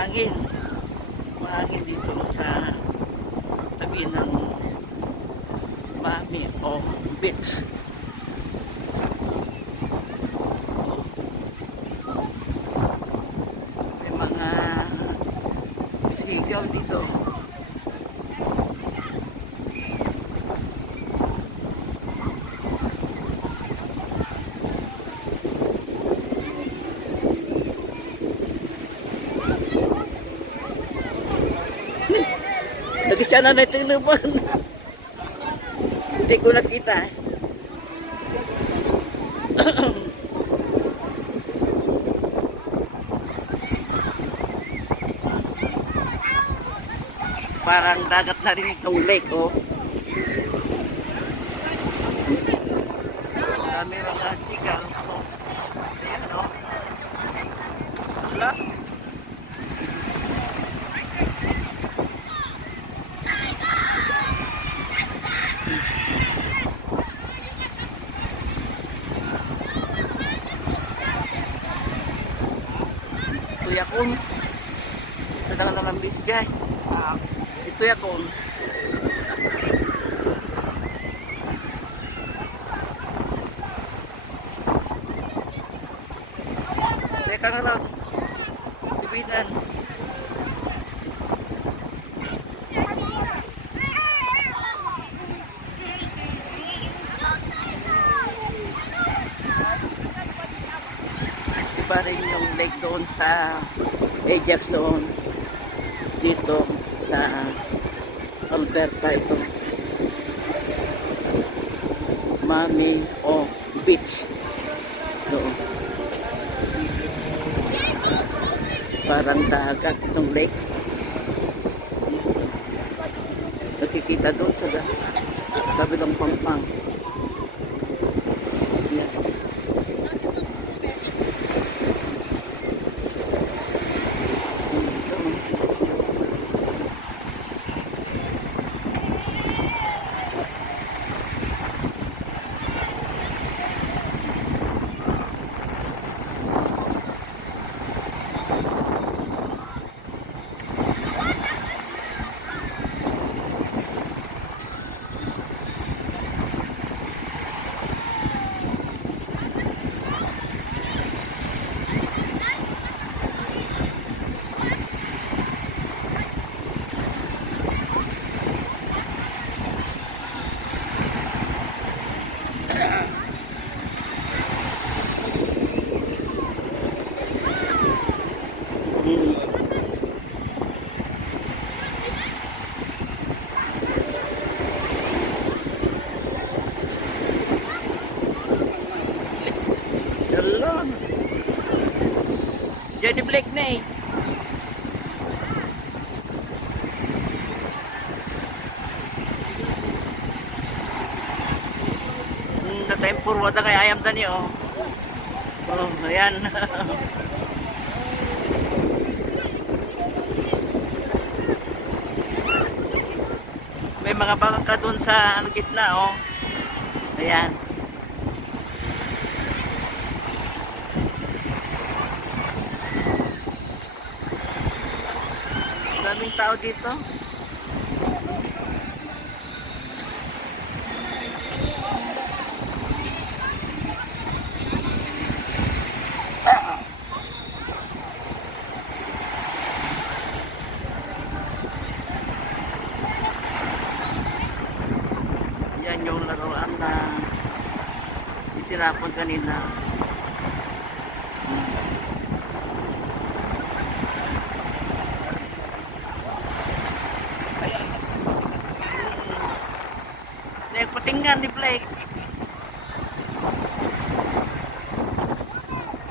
mahangin. Mahangin dito sa tabi ng Mami o Beach. May mga sigaw dito. Nagisya na itong lupan. Hindi ko nakita. Parang dagat na rin itong lake, oh. Dami mga sigaw, oh. Ayan, oh. Wala. Ito yakon. Ito na lang ang busy guy. Ito yakon. Teka nga lang. Dibinan. Iba rin yung lake doon sa Ajax doon. Dito sa Alberta ito. Mami o Beach. Doon. Parang dagat itong lake. Nakikita doon sa kabilang pampang. Yan. Hello. Jadi Black nih. Natempur wata kay ayam tani oh. Oh, ayan. May mga bangka doon sa gitna oh. Ayan. Daming tao dito. Yan yung laruan na itinapon kanina. Nagpatinggan ni Blake.